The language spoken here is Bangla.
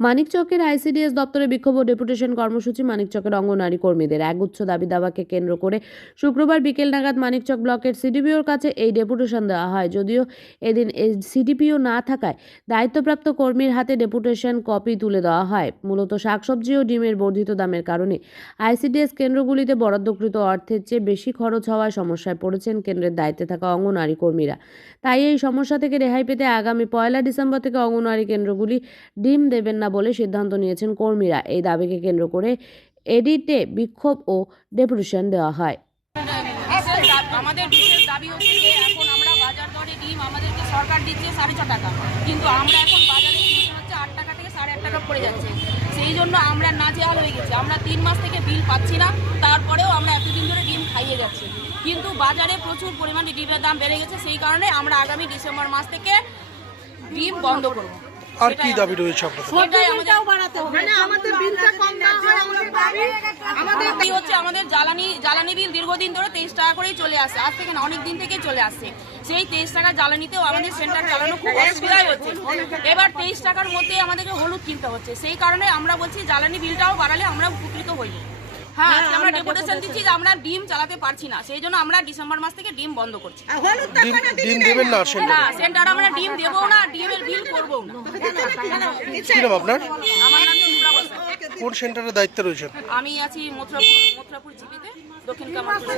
মানিকচকের আইসিডিএস দপ্তরে বিক্ষোভ ও ডেপুটেশন কর্মসূচি। মানিকচকের অঙ্গনওয়াড়ি কর্মীদের একগুচ্ছ দাবি দাওয়াকে কেন্দ্র করে শুক্রবার বিকেল নাগাদ মানিকচক ব্লকের সিডিপিওর কাছে এই ডেপুটেশন দেওয়া হয়। যদিও এদিন সিডিপিও না থাকায় দায়িত্বপ্রাপ্ত কর্মীর হাতে ডেপুটেশন কপি তুলে দেওয়া হয়। মূলত শাকসবজি ও ডিমের বর্ধিত দামের কারণে আইসিডিএস কেন্দ্রগুলিতে বরাদ্দকৃত অর্থের চেয়ে বেশি খরচ হওয়ায় সমস্যায় পড়েছেন কেন্দ্রের দায়িত্বে থাকা অঙ্গনওয়াড়ি কর্মীরা। তাই এই সমস্যা থেকে রেহাই পেতে আগামী 1 ডিসেম্বর থেকে অঙ্গনওয়াড়ি কেন্দ্রগুলি ডিম দেবেন না বলে সিদ্ধান্ত নিয়েছেন কর্মীরা। এই দাবিকে কেন্দ্র করে এডিটে বিক্ষোভ ও ডেপুটেশন দেওয়া হয়। আমাদের বিশেষ দাবি হচ্ছে যে এখন আমরা বাজার দরে ডিম আমাদেরকে সরকার দিচ্ছে 6.5 টাকা, কিন্তু আমরা এখন বাজারে কিনতে হচ্ছে 8 টাকা থেকে 8.5 টাকা পড়ে যাচ্ছে। সেই জন্য আমরা নাজেহাল হয়ে গেছি। আমরা 3 মাস থেকে বিল পাচ্ছি না, তারপরেও আমরা এতদিন ধরে ডিম খাইয়ে যাচ্ছি, কিন্তু বাজারে প্রচুর পরিমাণে ডিমের দাম বেড়ে গেছে। সেই কারণে আমরা আগামী ডিসেম্বর মাস থেকে ডিম বন্ধ করব। আর কি দাবি রয়েছে আপনাদের? সেটাই আমাদের বাড়াতে হবে, মানে আমাদের বিলটা কম না হয় আমাদের দাবি। আমাদের কি হচ্ছে, আমাদের জ্বালানি বিল দীর্ঘদিন ধরে 23 টাকা করেই চলে আসে, আজ থেকে না অনেক দিন থেকে চলে আসছে। সেই 23 টাকা জ্বালানিতেও আমাদের সেন্টার চালানো খুব অসুবিধাই হচ্ছে। এবার 23 টাকার মধ্যে আমাদেরকে হলুদ কিনতে হচ্ছে। সেই কারণে আমরা বলছি জ্বালানি বিলটাও বাড়ালে আমরা উপকৃত হই। হ্যাঁ, আমরা ডেপুটেশন দিচ্ছি যে আমরা ডিম চালাতে পারছি না, সেই জন্য আমরা ডিসেম্বর মাস থেকে ডিম বন্ধ করছি। ডিম দেবেন না সেন্টার আমরা ডিম দেবো না, ডিমের বিল করবো না। কি নাম আপনার? আমার নাম সুপ্রা বসাক। কোন সেন্টারের দায়িত্বে রয়েছেন? আমি আছি মথুরাপুর জিপিতে, দক্ষিণ কামারপুর।